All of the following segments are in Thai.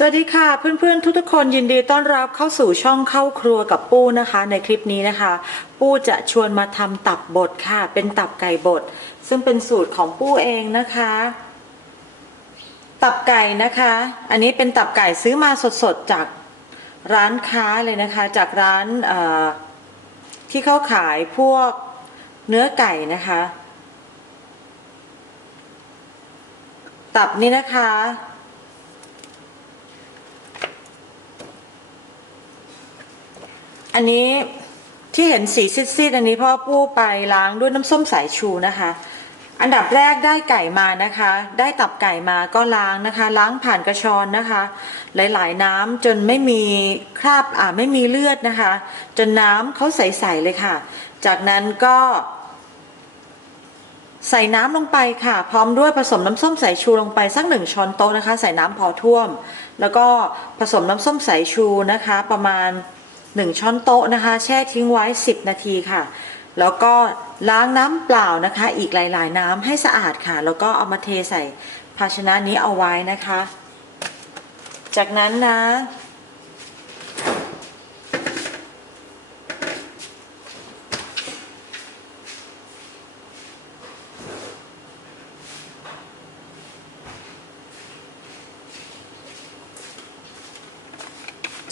สวัสดีค่ะ เพื่อนๆ ทุกๆคนยินดีต้อนรับเข้าสู่ช่องเข้าครัวกับปู้นะคะ ในคลิปนี้นะคะ ปู้จะชวนมาทำตับบดค่ะ เป็นตับไก่บดซึ่งเป็นสูตรของปู้เองนะคะ ตับไก่นะคะ อันนี้เป็นตับไก่ซื้อมาสดๆจากร้านค้าเลยนะคะ จากร้านที่เขาขายพวกเนื้อไก่นะคะ ตับนี้นะคะ อันนี้ที่เห็นสีซีดๆอันนี้พ่อปู้ไปล้างด้วยน้ำส้มสายชูนะคะ อันดับแรกได้ไก่มานะคะ ได้ตับไก่มาก็ล้างนะคะ ล้างผ่านกระชอนนะคะ หลายๆ น้ำจนไม่มีคราบอ่าไม่มีเลือดนะคะ จนน้ำเขาใสๆเลยค่ะ จากนั้นก็ใส่น้ำลงไปค่ะ พร้อมด้วยผสมน้ำส้มสายชูลงไปสักหนึ่งช้อนโต๊ะนะคะ ใส่น้ำพอท่วม แล้วก็ผสมน้ำส้มสายชูนะคะ ประมาณ 1 ช้อนโต๊ะนะคะ แช่ทิ้งไว้ 10 นาทีค่ะ แล้วก็ล้างน้ำเปล่านะคะ อีกหลาย ๆ น้ำให้สะอาดค่ะ แล้วก็เอามาเทใส่ภาชนะนี้เอาไว้นะคะ จากนั้นนะ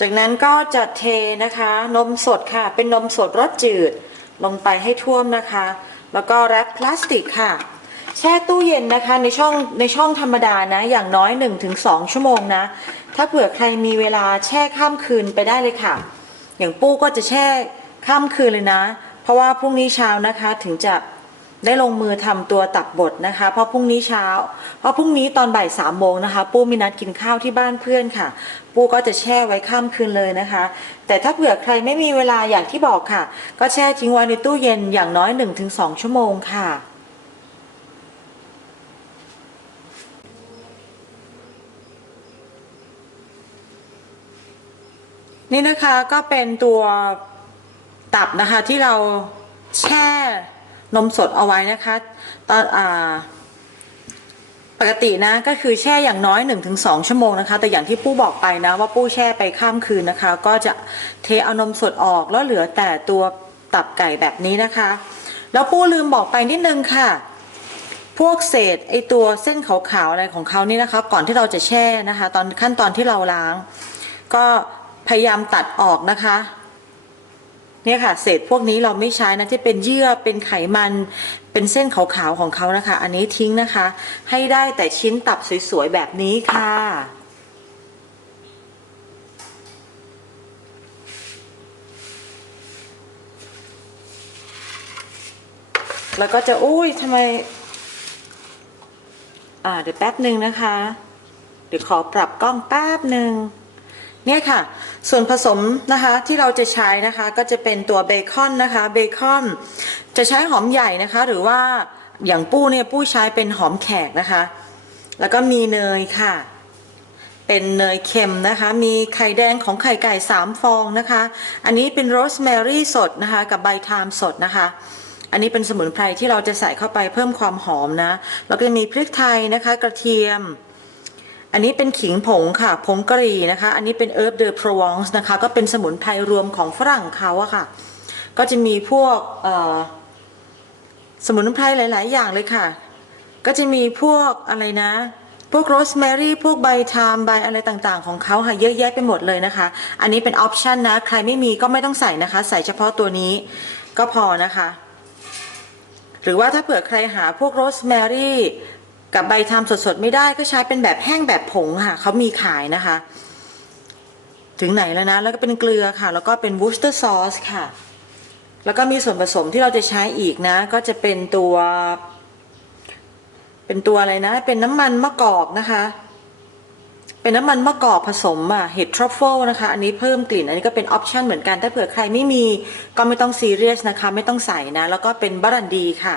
จากนั้นก็จะเทนะคะนมสดค่ะ เป็นนมสดรสจืดลงไปให้ท่วมนะคะ แล้วก็แรปพลาสติกค่ะ แช่ตู้เย็นนะคะในช่องในช่องธรรมดานะ อย่างน้อย 1-2 ชั่วโมงนะ ถ้าเผื่อใครมีเวลาแช่ข้ามคืนไปได้เลยค่ะ อย่างปู้ก็จะแช่ข้ามคืนเลยนะ เพราะว่าพรุ่งนี้เช้านะคะถึงจะ ได้ลงมือทำตัวตับบดนะคะ เพราะพรุ่งนี้เช้า เพราะพรุ่งนี้ตอนบ่ายสามโมงนะคะ ปูมีนัดกินข้าวที่บ้านเพื่อนค่ะ ปูก็จะแช่ไว้ข้ามคืนเลยนะคะ แต่ถ้าเผื่อใครไม่มีเวลาอย่างที่บอกค่ะ ก็แช่ทิ้งไว้ในตู้เย็นอย่างน้อย 1-2 ชั่วโมงค่ะนี่นะคะก็เป็นตัวตับนะคะที่เราแช่ นมสดเอาไว้นะคะ ตอนอ่าปกตินะก็คือแช่อย่างน้อย 1-2 ชั่วโมงนะคะ แต่อย่างที่ปู้บอกไปนะว่าปู้แช่ไปข้ามคืนนะคะ ก็จะเทเอานมสดออกแล้วเหลือแต่ตัวตับไก่แบบนี้นะคะ แล้วปู้ลืมบอกไปนิดนึงค่ะ พวกเศษไอตัวเส้นขาวๆอะไรของเขานี่นะคะ ก่อนที่เราจะแช่นะคะ ตอนขั้นตอนที่เราล้าง ก็พยายามตัดออกนะคะ เนี่ยค่ะ เศษพวกนี้เราไม่ใช้นะที่เป็นเยื่อเป็นไขมันเป็นเส้นขาวๆของเขานะคะ อันนี้ทิ้งนะคะ ให้ได้แต่ชิ้นตับสวยๆแบบนี้ค่ะแล้วก็จะอุ้ยทำไม อ่า เดี๋ยวแป๊บหนึ่งนะคะ เดี๋ยวขอปรับกล้องแป๊บหนึ่ง เนี่ยค่ะ ส่วนผสมนะคะที่เราจะใช้นะคะก็จะเป็นตัวเบคอนนะคะเบคอนจะใช้หอมใหญ่นะคะ หรือว่าอย่างปู้เนี่ยปู้ใช้เป็นหอมแขกนะคะ แล้วก็มีเนยค่ะ เป็นเนยเค็มนะคะ มีไข่แดงของไข่ไก่3ฟองนะคะ อันนี้เป็นโรสแมรี่สดนะคะ กับใบไทม์สดนะคะอันนี้เป็นสมุนไพรที่เราจะใส่เข้าไปเพิ่มความหอมนะ แล้วก็จะมีพริกไทยนะคะ กระเทียม อันนี้เป็นขิงผงค่ะ ผงกะหรี่นะคะ อันนี้เป็นเอิร์ de Provence นะคะ ก็เป็นสมุนไพรรวมของฝรั่งเขาอะค่ะ ก็จะมีพวกสมุนไพรหลาย ๆ อย่างเลยค่ะ ก็จะมีพวกอะไรนะ พวกโรสแมรี่ พวกใบไทม์ใบอะไรต่าง ๆ ของเขาค่ะ เยอะแยะไปหมดเลยนะคะ อันนี้เป็นออปชันนะ ใครไม่มีก็ไม่ต้องใส่นะคะ ใส่เฉพาะตัวนี้ก็พอนะคะ หรือว่าถ้าเผื่อใครหาพวกโรสแมรี่ กับใบทาสดๆไม่ได้ก็ใช้เป็นแบบแห้งแบบผงค่ะเขามีขายนะคะ ถึงไหนแล้วนะ แล้วก็เป็นเกลือค่ะ แล้วก็เป็นวูสเตอร์ซอสค่ะ แล้วก็มีส่วนผสมที่เราจะใช้อีกนะ ก็จะเป็นตัว เป็นตัวอะไรนะ เป็นน้ำมันมะกอกนะคะ เป็นน้ำมันมะกอกผสมอะเห็ดทรัฟเฟิลนะคะ อันนี้เพิ่มกลิ่น อันนี้ก็เป็นออปชันเหมือนกัน ถ้าเผื่อใครไม่มีก็ไม่ต้องซีเรียสนะคะ ไม่ต้องใส่นะ แล้วก็เป็นบรันดีค่ะ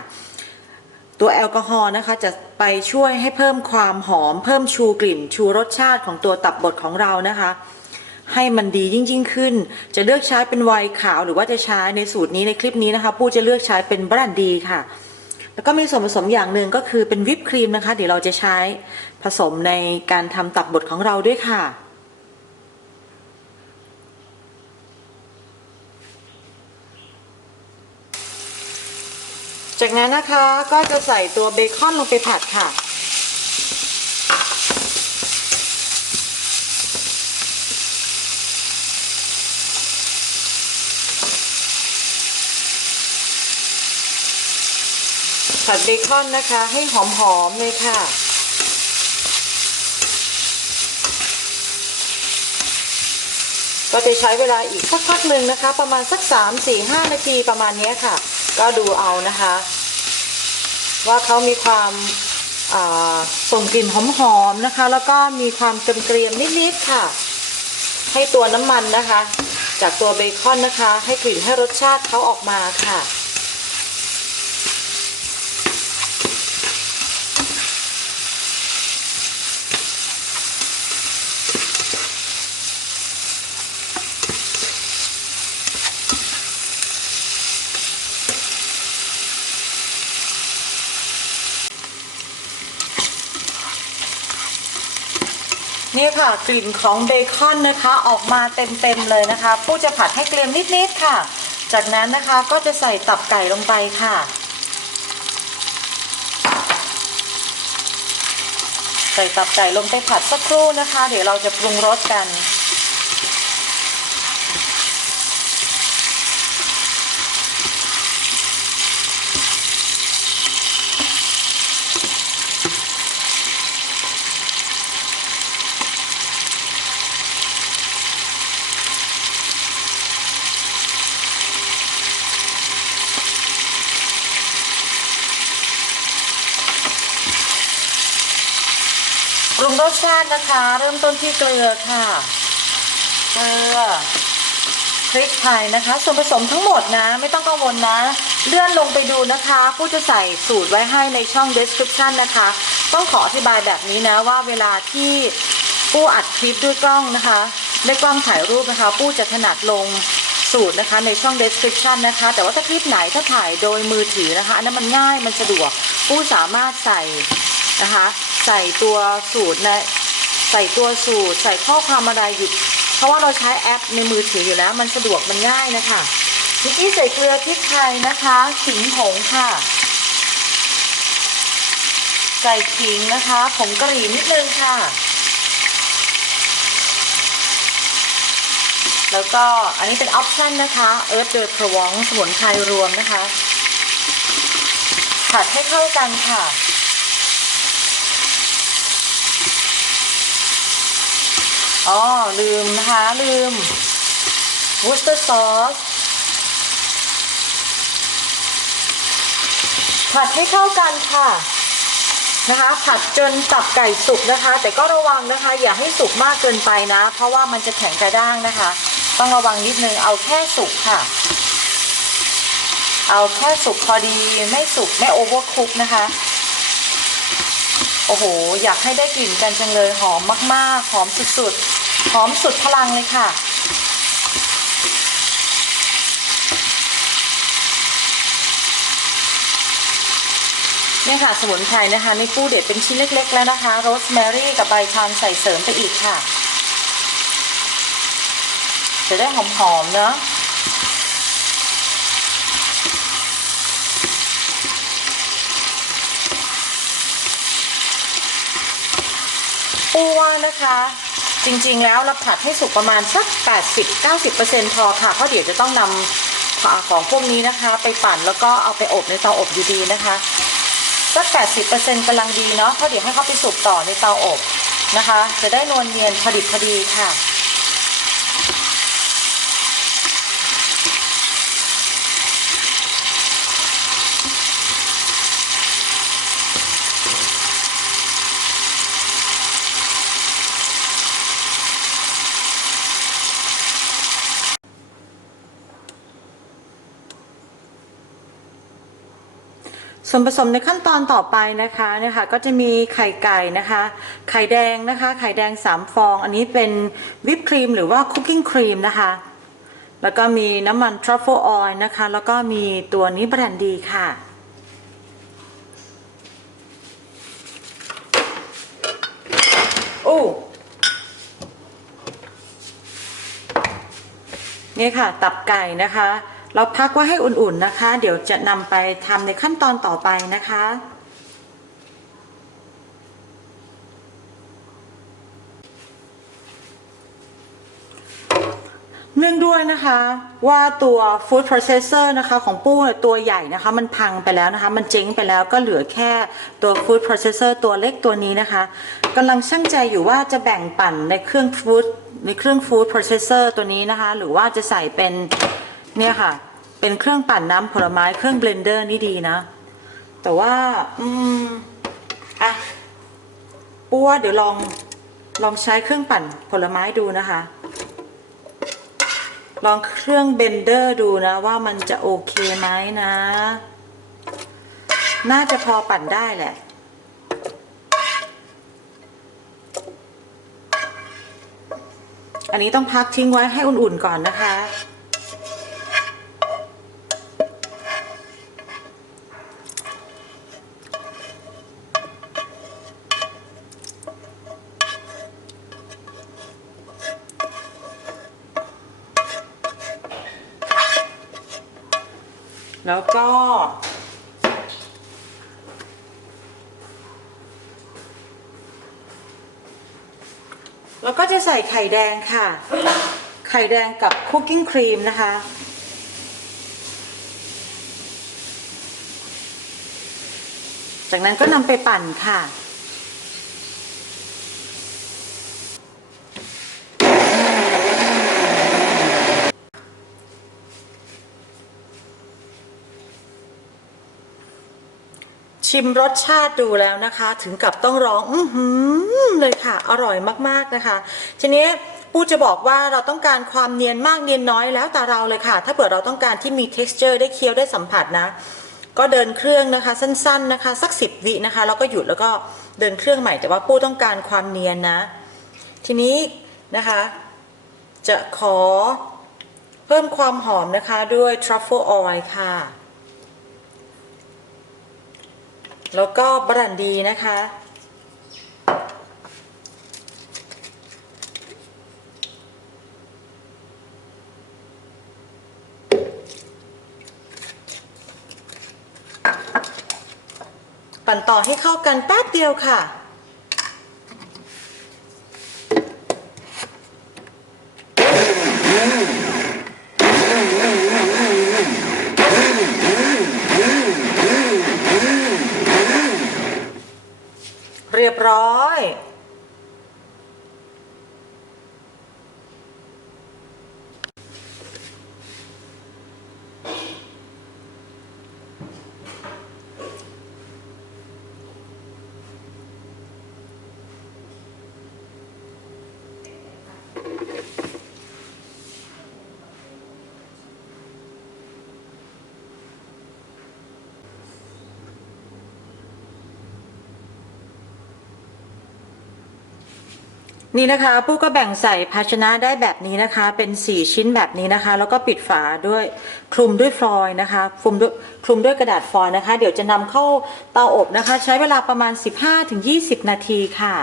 ตัวแอลกอฮอล์นะคะจะไปช่วยให้เพิ่มความหอม เพิ่มชูกลิ่น ชูรสชาติของตัวตับบดของเรานะคะ ให้มันดียิ่งยิ่งขึ้น จะเลือกใช้เป็นไวน์ขาว หรือว่าจะใช้ในสูตรนี้ในคลิปนี้นะคะปู้จะเลือกใช้เป็นบรันดีค่ะ แล้วก็มีส่วนผสมอย่างหนึ่งก็คือเป็นวิปครีมนะคะ เดี๋ยวเราจะใช้ผสมในการทำตับบดของเราด้วยค่ะ จากนั้นนะคะก็จะใส่ตัวเบคอนลงไปผัดค่ะ ผัดเบคอนนะคะให้หอมๆเลยค่ะก็จะใช้เวลาอีกสักพักหนึ่งนะคะ ประมาณสัก 3 4 5 นาทีประมาณนี้ค่ะ ก็ดูเอานะคะ ว่าเขามีความอ่าส่งกลิ่นหอมๆนะคะ แล้วก็มีความเกรียมๆนิดๆค่ะ ให้ตัวน้ำมันนะคะ จากตัวเบคอนนะคะ ให้กลิ่นให้รสชาติเขาออกมาค่ะ นี่ค่ะ กลิ่นของเบคอนนะคะ ออกมาเต็มๆเลยนะคะ ผู้จะผัดให้เกรียมนิดๆค่ะ จากนั้นนะคะก็จะใส่ตับไก่ลงไปค่ะ ใส่ตับไก่ลงไปผัดสักครู่นะคะ เดี๋ยวเราจะปรุงรสกัน ปรุงรสชาตินะคะ เริ่มต้นที่เกลือค่ะ เกลือพริกไทยนะคะ ส่วนผสมทั้งหมดนะ ไม่ต้องกังวลนะ เลื่อนลงไปดูนะคะ ผู้จะใส่สูตรไว้ให้ในช่อง description นะคะ ต้องขออธิบายแบบนี้นะว่าเวลาที่ผู้อัดคลิปด้วยกล้องนะคะด้วยกล้องถ่ายรูปนะคะ ผู้จะถนัดลงสูตรนะคะในช่อง description นะคะ แต่ว่าถ้าคลิปไหนถ้าถ่ายโดยมือถือนะคะอันนั้นมันง่ายมันสะดวก ผู้สามารถใส่ นะคะ ใส่ตัวสูตรในใส่ตัวสูตร ใส่ข้อความอะไรอยู่เพราะว่าเราใช้แอปในมือถืออยู่แล้ว มันสะดวกมันง่ายนะคะเมื่อกี้ใส่เกลือพริกไทยนะคะขิงผงค่ะ ใส่ขิงนะคะผงกะหรี่นิดนึงค่ะ แล้วก็อันนี้เป็นออปชันนะคะเอิร์ธเดอร์พรวองสมุนไพรรวมนะคะผัดให้เข้ากันค่ะ อ๋อ ลืมนะคะลืมวูสเตอร์ซอสผัดให้เข้ากันค่ะนะคะ ผัดจนตับไก่สุกนะคะ แต่ก็ระวังนะคะ อย่าให้สุกมากเกินไปนะ เพราะว่ามันจะแข็งกระด้างนะคะ ต้องระวังนิดนึงเอาแค่สุกค่ะ เอาแค่สุกพอดีไม่สุกไม่โอเวอร์คุกนะคะ โอ้โห อยากให้ได้กลิ่นกันจังเลยหอมมากๆ หอมสุดๆ หอมสุดพลังเลยค่ะ เนี่ยค่ะสมุนไพรนะคะนี่ปูเด็ดเป็นชิ้นเล็ก ๆ แล้วนะคะ โรสแมรี่กับใบชามใส่เสริมไปอีกค่ะ จะได้หอมๆเนาะ ปูว่านะคะ จริงๆแล้วเราผัดให้สุกประมาณสัก 80-90%พอค่ะ เพราะเดี๋ยวจะต้องนำของพวกนี้นะคะ ไปปั่นแล้วก็เอาไปอบในเตาอบอยู่ดีนะคะ สัก 80%กำลังดีเนาะเพราะเดี๋ยวให้เขาไปสุกต่อในเตาอบนะคะ จะได้นวลเนียนผดิบพอดีค่ะ วนผสมในขั้นตอนต่อไปนะคะนะคะก็จะมีไข่ไก่นะคะ ไข่แดงนะคะ ไข่แดง 3 ฟอง อันนี้เป็นวิปครีมหรือว่าคุกกิ้งครีมนะคะ แล้วก็มีน้ำมันทรัฟเฟิลออยล์นะคะ แล้วก็มีตัวนี้แบรนดีค่ะโอ้นี่ค่ะ ตับไก่นะคะ เราพักไว้ให้อุ่นๆนะคะ เดี๋ยวจะนำไปทำในขั้นตอนต่อไปนะคะ เนื่องด้วยนะคะว่าตัว food processor นะคะของปู้ตัวใหญ่นะคะ มันพังไปแล้วนะคะ มันเจ๊งไปแล้วก็เหลือแค่ตัว food processor ตัวเล็กตัวนี้นะคะกำลังช่างใจอยู่ว่าจะแบ่งปั่นในเครื่อง food ในเครื่อง food processor ตัวนี้นะคะ หรือว่าจะใส่เป็น เนี่ยค่ะ เป็นเครื่องปั่นน้ำผลไม้เครื่องเบลนเดอร์นี่ดีนะ แต่ว่า อืมอะปูว่าเดี๋ยวลองลองใช้เครื่องปั่นผลไม้ดูนะคะ ลองเครื่องเบนเดอร์ดูนะว่ามันจะโอเคไหมนะ น่าจะพอปั่นได้แหละอันนี้ต้องพักทิ้งไว้ให้อุ่นๆก่อนนะคะ แล้วก็ แล้วก็จะใส่ไข่แดงค่ะ ไข่แดงกับคุกกิ้งครีมนะคะ จากนั้นก็นำไปปั่นค่ะ ชิมรสชาติดูแล้วนะคะ ถึงกับต้องร้อง อือหือเลยค่ะ อร่อยมากๆนะคะ ทีนี้ปูจะบอกว่าเราต้องการความเนียนมากเนียนน้อยแล้วแต่เราเลยค่ะ ถ้าเผื่อเราต้องการที่มี texture ได้เคี้ยวได้สัมผัสนะ ก็เดินเครื่องนะคะ สั้น ๆนะคะ สักสิบวินะคะแล้วก็หยุดแล้วก็เดินเครื่องใหม่แต่ว่าปูต้องการความเนียนนะ ทีนี้นะคะ จะขอเพิ่มความหอมนะคะด้วย truffle oil ค่ะ แล้วก็บรันดีนะคะ ปั่นต่อให้เข้ากันแป๊บเดียวค่ะ เรียบร้อย นี่นะคะปู้ก็แบ่งใส่ภาชนะได้แบบนี้นะคะ เป็น 4 ชิ้นแบบนี้นะคะ แล้วก็ปิดฝาด้วยคลุมด้วยฟอยนะคะคลุมด้วยคลุมด้วยกระดาษฟอยนะคะ เดี๋ยวจะนำเข้าเตาอบนะคะ ใช้เวลาประมาณ 15-20 นาทีค่ะ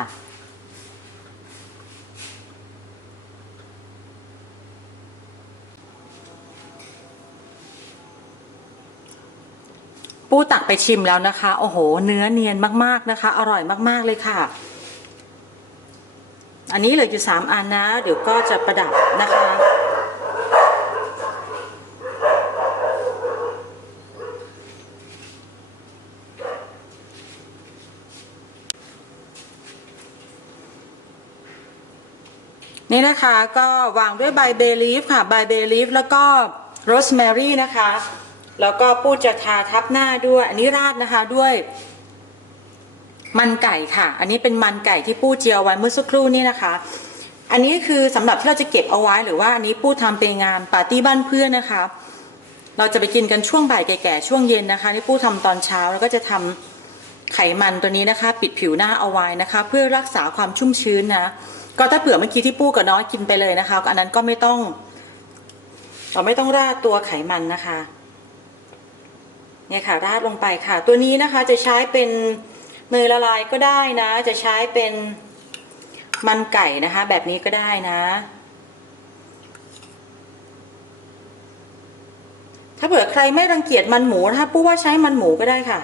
ปูตักไปชิมแล้วนะคะ โอ้โห เนื้อเนียนมากๆนะคะ อร่อยมากๆเลยค่ะ อันนี้เหลืออยู่สามอันนะ เดี๋ยวก็จะประดับนะคะ นี่นะคะก็วางด้วยใบเบลีฟค่ะใบเบลีฟแล้วก็โรสแมรี่นะคะ แล้วก็ปูจะทาทับหน้าด้วย อันนี้ราดนะคะด้วย มันไก่ค่ะ อันนี้เป็นมันไก่ที่ปู้เจียวไว้เมื่อสักครู่นี่นะคะ อันนี้คือสำหรับที่เราจะเก็บเอาไว้หรือว่าอันนี้ปู้ทำเป็นงานปาร์ตี้บ้านเพื่อนนะคะ เราจะไปกินกันช่วงบ่ายแก่ๆช่วงเย็นนะคะที่ปู้ทำตอนเช้าแล้วก็จะทำไขมันตัวนี้นะคะ ปิดผิวหน้าเอาไว้นะคะ เพื่อรักษาความชุ่มชื้นนะ ก็ถ้าเผื่อเมื่อกี้ที่ปู้กับน้อยกินไปเลยนะคะ อันนั้นก็ไม่ต้อง เราไม่ต้องราดตัวไขมันนะคะเนี่ยค่ะราดลงไปค่ะ ตัวนี้นะคะจะใช้เป็น เนยละลายก็ได้นะ จะใช้เป็นมันไก่นะคะ แบบนี้ก็ได้นะ ถ้าเผื่อใครไม่รังเกียจมันหมูนะคะปูว่าใช้มันหมูก็ได้ค่ะ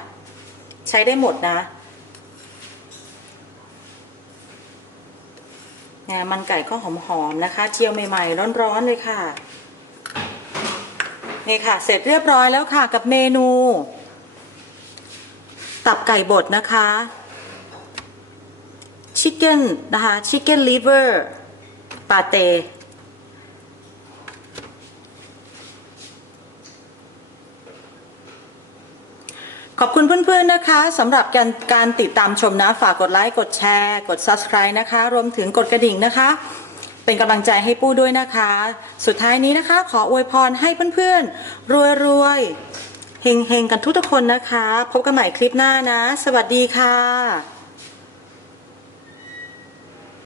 ใช้ได้หมดนะเนี่ยมันไก่ก็หอมๆนะคะ เจียวใหม่ๆร้อนๆเลยค่ะนี่ค่ะ เสร็จเรียบร้อยแล้วค่ะกับเมนู ตับไก่บดนะคะชิคเก้นนะคะชิคเก้นลิเวอร์ปาเตขอบคุณเพื่อนๆนะคะสำหรับการการติดตามชมนะ ฝากกดไลค์กดแชร์ กด subscribe นะคะ รวมถึงกดกระดิ่งนะคะ เป็นกำลังใจให้ปู้ด้วยนะคะ สุดท้ายนี้นะคะ ขออวยพรให้เพื่อนๆ รวยๆ เฮงๆ กันทุกทุกคนนะคะ พบกันใหม่คลิปหน้านะ สวัสดีค่ะ